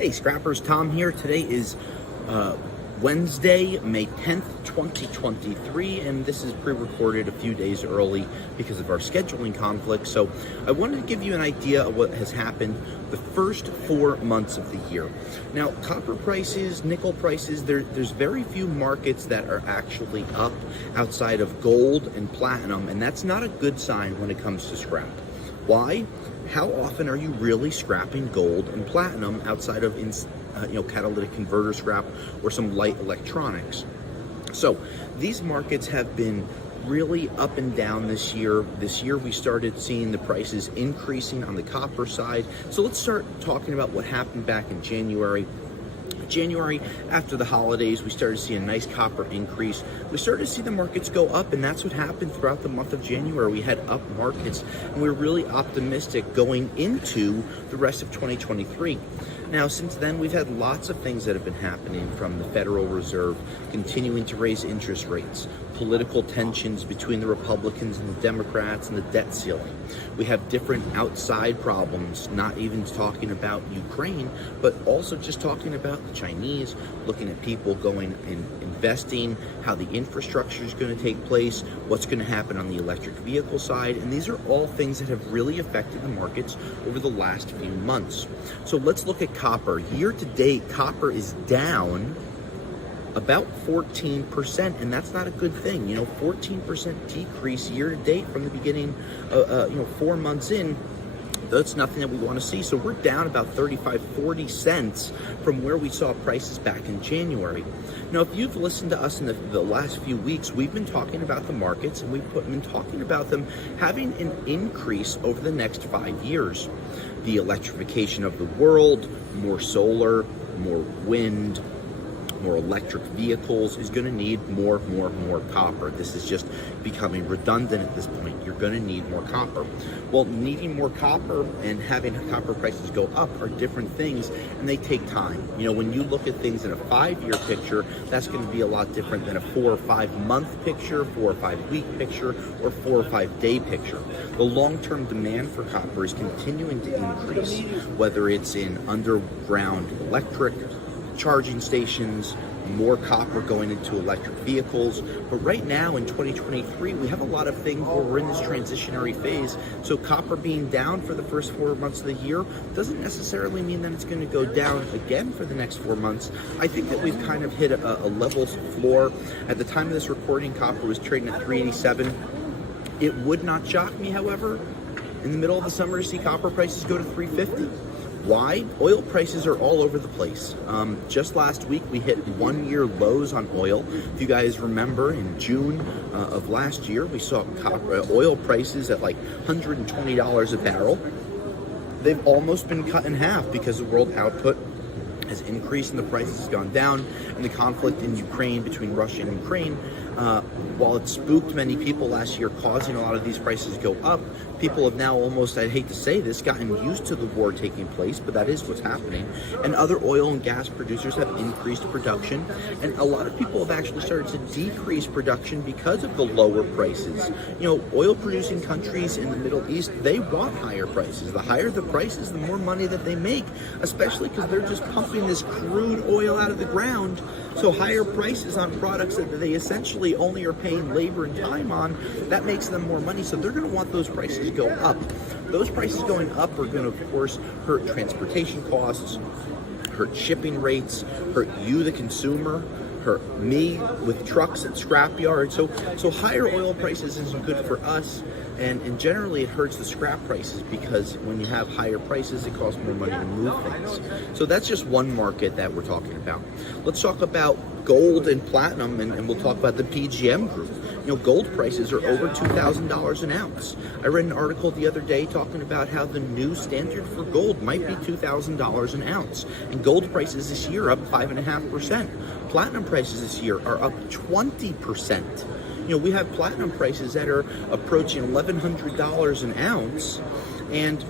Hey scrappers, Tom here. Today is Wednesday, May 10th, 2023, and this is pre-recorded a few days early because of our scheduling conflict. So I wanted to give you an idea of what has happened the first 4 months of the year. Now, copper prices, nickel prices, there's very few markets that are actually up outside of gold and platinum, and that's not a good sign when it comes to scrap. Why? How often are you really scrapping gold and platinum outside of catalytic converter scrap or some light electronics? So these markets have been really up and down this year. This year we started seeing the prices increasing on the copper side. So let's start talking about what happened back in January. After the holidays, we started to see a nice copper increase. We started to see the markets go up, and that's what happened throughout the month of January. We had up markets, and we were really optimistic going into the rest of 2023. Now, since then, we've had lots of things that have been happening, from the Federal Reserve continuing to raise interest rates, political tensions between the Republicans and the Democrats, and the debt ceiling. We have different outside problems, not even talking about Ukraine, but also just talking about the Chinese, looking at people going and investing, how the infrastructure is going to take place, what's going to happen on the electric vehicle side. And these are all things that have really affected the markets over the last few months. So let's look at copper. Year to date, copper is down about 14%, and that's not a good thing. 14% decrease year to date from the beginning, 4 months in. That's nothing that we want to see. So we're down about 40 cents from where we saw prices back in January. Now, if you've listened to us in the last few weeks, we've been talking about the markets, and we've been talking about them having an increase over the next 5 years. The electrification of the world, more solar, more wind, more electric vehicles is going to need more copper. This is just becoming redundant at this point. You're going to need more copper. Well, needing more copper and having copper prices go up are different things, and they take time. When you look at things in a 5-year picture, that's going to be a lot different than a 4 or 5 month picture, 4 or 5 week picture, or 4 or 5 day picture. The long-term demand for copper is continuing to increase, whether it's in underground electric charging stations, more copper going into electric vehicles. But right now in 2023, we have a lot of things where we're in this transitionary phase. So copper being down for the first 4 months of the year doesn't necessarily mean that it's going to go down again for the next 4 months. I think that we've kind of hit a level floor. At the time of this recording, copper was trading at $3.87. It would not shock me, however, in the middle of the summer to see copper prices go to $3.50. Why? Oil prices are all over the place. Just last week, we hit 1-year lows on oil. If you guys remember, in June of last year, we saw oil prices at like $120 a barrel. They've almost been cut in half because the world output has increased and the prices has gone down, and the conflict in Ukraine between Russia and Ukraine, while it spooked many people last year, causing a lot of these prices to go up, people have now almost, I hate to say this, gotten used to the war taking place, but that is what's happening. And other oil and gas producers have increased production, and a lot of people have actually started to decrease production because of the lower prices. Oil producing countries in the Middle East, they want higher prices. The higher the prices, the more money that they make, especially because they're just pumping this crude oil out of the ground. So higher prices on products that they essentially only are paying labor and time on, that makes them more money. So they're going to want those prices to go up. Those prices going up are going to, of course, hurt transportation costs, hurt shipping rates, hurt you, the consumer, hurt me with trucks at scrap yards. So higher oil prices isn't good for us, and generally it hurts the scrap prices, because when you have higher prices, it costs more money to move things. So that's just one market that we're talking about. Let's talk about gold and platinum, and we'll talk about the PGM group. Gold prices are over $2,000 an ounce. I read an article the other day talking about how the new standard for gold might be $2,000 an ounce. And gold prices this year up 5.5%. Platinum prices this year are up 20%. We have platinum prices that are approaching $1,100 an ounce, and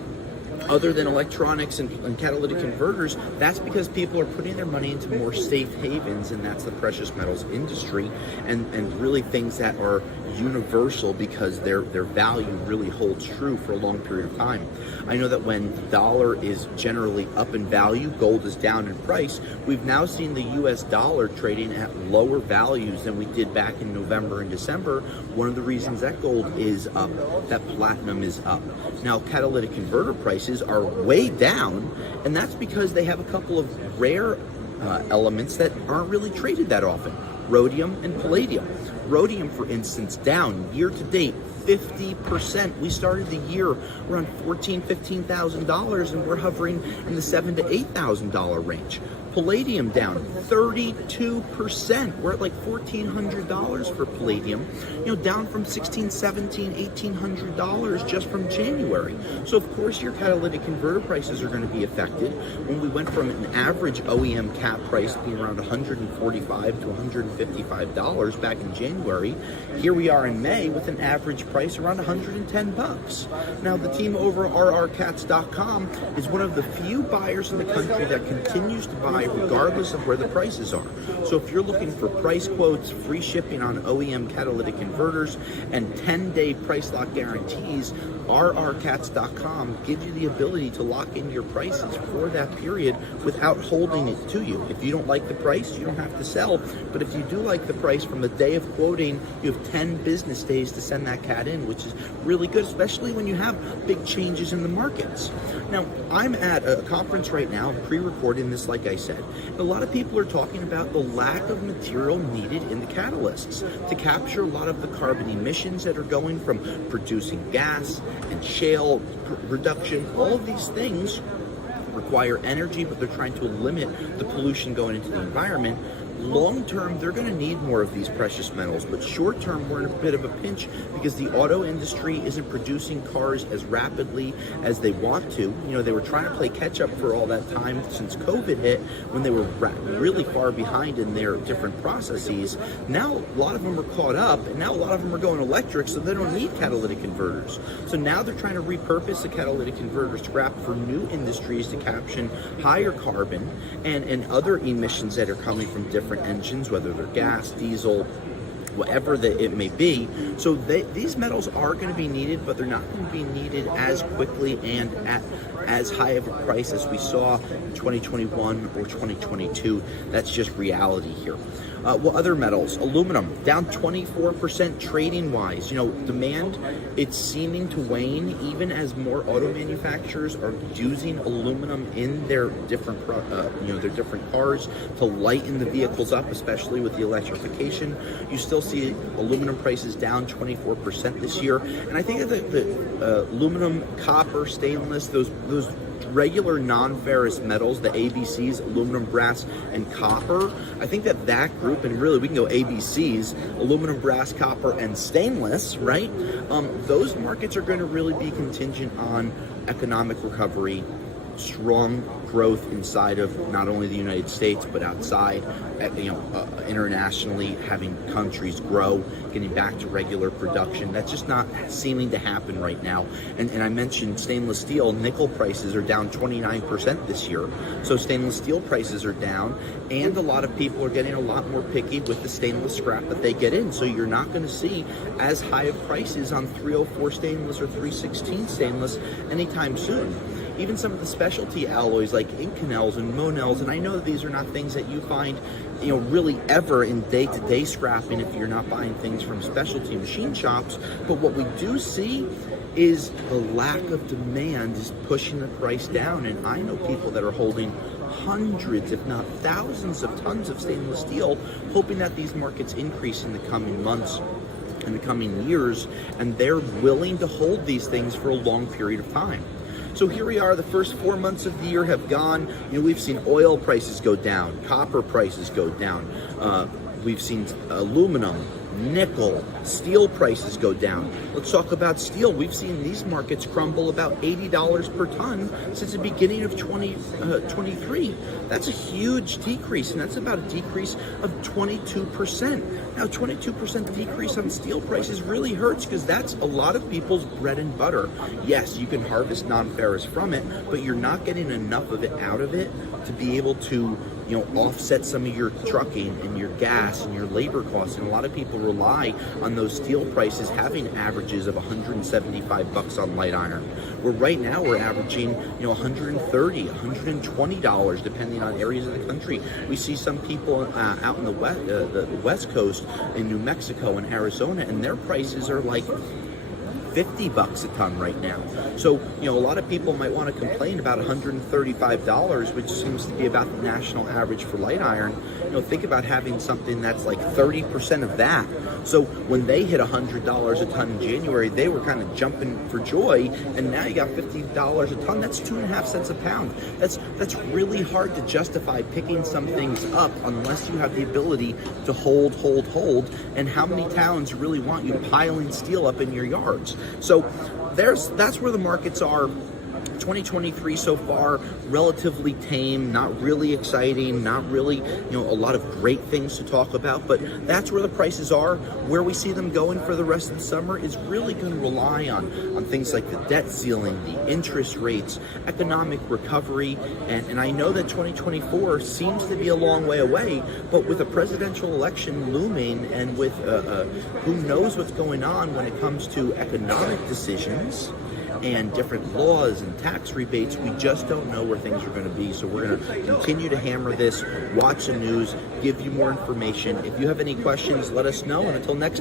other than electronics and catalytic converters, that's because people are putting their money into more safe havens, and that's the precious metals industry, and really things that are universal because their value really holds true for a long period of time. I know that when the dollar is generally up in value, gold is down in price. We've now seen the US dollar trading at lower values than we did back in November and December. One of the reasons that gold is up, that platinum is up. Now, catalytic converter prices are way down, and that's because they have a couple of rare elements that aren't really traded that often: rhodium and palladium. Rhodium, for instance, down year to date 50%. We started the year around $14,000-$15,000, and we're hovering in the $7,000 to $8,000 range. Palladium down 32%. We're at like $1,400 for palladium, down from $1,600, $1,700, $1,800 just from January. So of course your catalytic converter prices are going to be affected. When we went from an average OEM cap price being around $145 to $155 back in January, here we are in May with an average price around $110. Now, the team over at rrcats.com is one of the few buyers in the country that continues to buy regardless of where the prices are. So if you're looking for price quotes, free shipping on OEM catalytic converters, and 10-day price lock guarantees, rrcats.com gives you the ability to lock in your prices for that period without holding it to you. If you don't like the price, you don't have to sell. But if you do like the price, from the day of quoting, you have 10 business days to send that cat in, which is really good, especially when you have big changes in the markets. Now, I'm at a conference right now, pre-recording this, like I said. A lot of people are talking about the lack of material needed in the catalysts to capture a lot of the carbon emissions that are going from producing gas and shale reduction. All of these things require energy, but they're trying to limit the pollution going into the environment. Long term, they're going to need more of these precious metals, but short term, we're in a bit of a pinch because the auto industry isn't producing cars as rapidly as they want to. They were trying to play catch up for all that time since COVID hit, when they were really far behind in their different processes. Now, a lot of them are caught up, and now a lot of them are going electric, so they don't need catalytic converters. So now they're trying to repurpose the catalytic converter scrap for new industries to capture higher carbon and other emissions that are coming from different engines, whether they're gas, diesel, whatever it may be. So these metals are going to be needed, but they're not going to be needed as quickly and at as high of a price as we saw in 2021 or 2022. That's just reality here. What other metals? Aluminum, down 24% trading wise. Demand, it's seeming to wane even as more auto manufacturers are using aluminum in their different different cars to lighten the vehicles up, especially with the electrification. You still see aluminum prices down 24% this year. And I think that the aluminum, copper, stainless, those regular non-ferrous metals, the ABCs, aluminum, brass, and copper, I think that group, and really we can go ABCs, aluminum, brass, copper, and stainless, right? Those markets are going to really be contingent on economic recovery, strong growth inside of not only the United States but outside, internationally, having countries grow, getting back to regular production. That's just not seeming to happen right now. And I mentioned stainless steel. Nickel prices are down 29% this year. So stainless steel prices are down, and a lot of people are getting a lot more picky with the stainless scrap that they get in. So you're not going to see as high of prices on 304 stainless or 316 stainless anytime soon. Even some of the specialty alloys like Inconels and Monels, and I know that these are not things that you find, really ever in day-to-day scrapping if you're not buying things from specialty machine shops. But what we do see is the lack of demand is pushing the price down, and I know people that are holding hundreds, if not thousands of tons of stainless steel, hoping that these markets increase in the coming months, in the coming years, and they're willing to hold these things for a long period of time. So here we are, the first 4 months of the year have gone. We've seen oil prices go down, copper prices go down. We've seen aluminum, nickel, steel prices go down. Let's talk about steel. We've seen these markets crumble about $80 per ton since the beginning of 2023. That's a huge decrease, and that's about a decrease of 22%. Now, 22% decrease on steel prices really hurts because that's a lot of people's bread and butter. Yes, you can harvest non-ferrous from it, but you're not getting enough of it out of it to be able to offset some of your trucking and your gas and your labor costs. And a lot of people rely on those steel prices having averages of $175 on light iron. Where right now we're averaging, $130, $120, depending on areas of the country. We see some people out in the West Coast in New Mexico and Arizona, and their prices are like $50 a ton right now. So, a lot of people might want to complain about $135, which seems to be about the national average for light iron. Think about having something that's like 30% of that. So when they hit $100 a ton in January, they were kind of jumping for joy, and now you got $50 a ton. That's 2.5 cents a pound. That's really hard to justify picking some things up unless you have the ability to hold. And how many towns really want you piling steel up in your yards? So that's where the markets are. 2023 so far, relatively tame, not really exciting, not really, a lot of great things to talk about, but that's where the prices are. Where we see them going for the rest of the summer is really going to rely on things like the debt ceiling, the interest rates, economic recovery, and I know that 2024 seems to be a long way away, but with a presidential election looming and with who knows what's going on when it comes to economic decisions and different laws and tax rebates, we just don't know where things are going to be. So we're going to continue to hammer this, watch the news, give you more information. If you have any questions, let us know. And until next time.